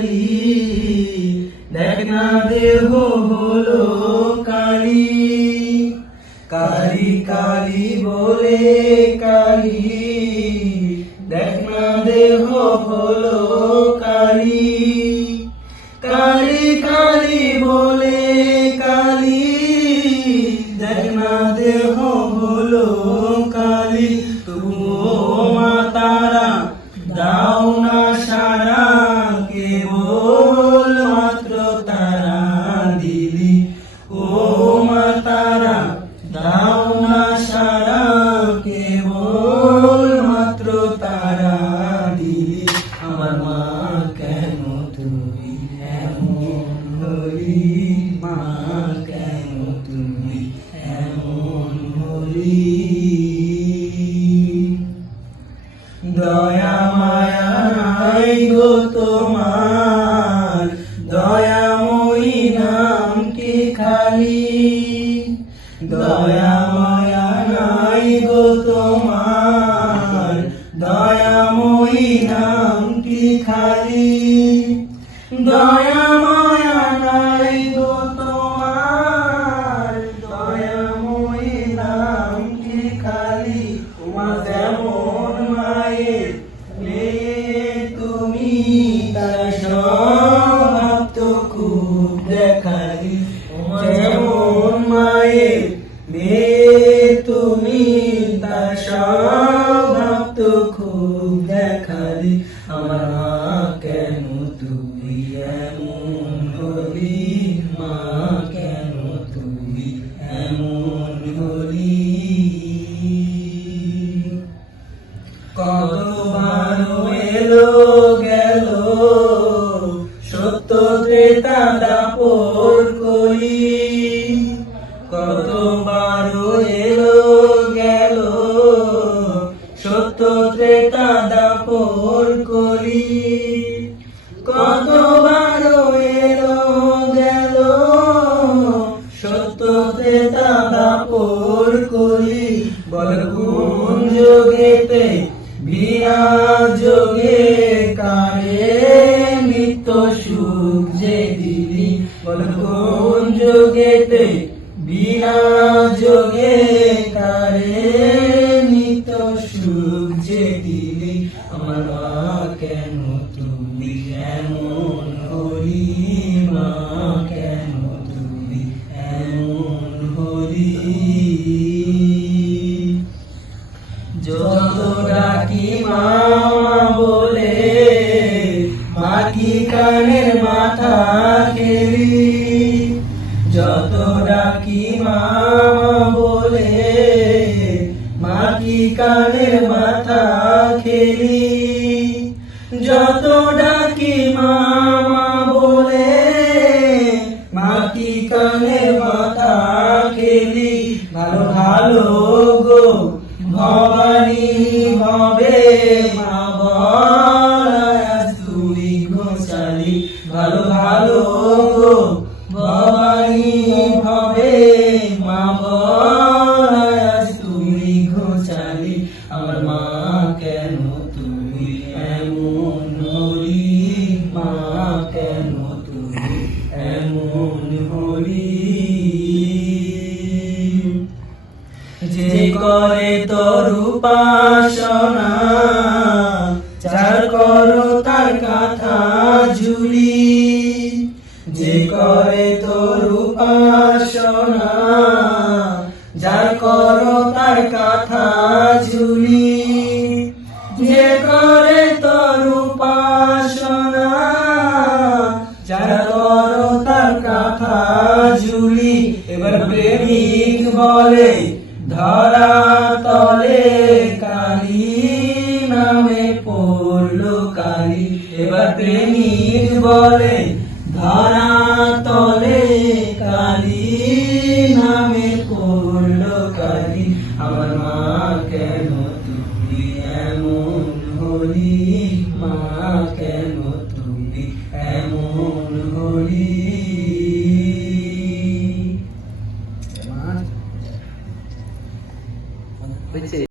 কালি, দেখ না দেহ হলো কালি, কালি কালি বলে কালি, দেখ না দেহ হলো কালি, কালি কালি বলে কালি, দেখ না দেহ হলো কালি। তবুও মা তারা দাও না সারা, কেবল মাত্র তারা দিলি। ও মা তারা দাও না সারা, কেবল মাত্র তারা দিলি। আমার মা কেন তুমি এমন হলি, মা কেন তুমি এমন হলি। দয়া মায়া নাই গো তোমার, দয়াময়ী নাম কি খালি, দয়া মায়া নাই গো তোমার, দয়াময়ী নাম কি খালি, দয়া মায়া নাই গো তোমার, দয়াময়ী নাম কি খালি। তোমার যেমন মায়ের মেয়ে তুমি, তার স্বভাব তো খুব দেখালি। যেমন মায়ের মেয়ে তুমি, তার স্বভাব তো খুব দেখালি। আমার মা কেন তুমি এমন হলি, মা কেন তুমি এমন হলি। কতবার এলো গেল সত্য ত্রেতা দাপর কলি, কতবার এলো গেল সত্য ত্রেতা দাপর কলি, কতবার এলো গেল সত্য ত্রেতা দাপর কলি। বল কোন যোগেতে বিনা যোগে কারে নিত্য সুখ যে দিলি, বল কোন যোগেতে বিনা যোগে কারে নিত্য সুখ যে দিলি। আমার মা কেন তুমি এমন হলি, মা কেন তুমি এমন হলি। যত ডাকি মা বলে, মা কি কানের মাথা খেলি, যত ডাকি মা বলে, মা কি কানের মাথা খেলি, যত ডাকি মা বলে, মা কি কানের মাথা খেলি। ভালো ভালো গো ভবানী ভবে, মা বলায় তুই ঘোষালি। ভালো ভালো গো ভবানী ভবে, মা বলায় তুই ঘোষালি। আমার মা কেন তুমি এমন হলি, মা কেন তুমি এমন হলি। যে করে তোর উপাসনা, যার করো তার কথা ঝুলি, যে করে তোর উপাসনা, যার করো তার কথা ঝুলি, যে করে তোর উপাসনা, যার করো তার কথা ঝুলি। এবার প্রেমিক বলে ধরা তলে কালি, নামে পড়লো কালি। এবার প্রেমিক বলে ধরা তলে কালি, নামে পড়লো কালি। আমার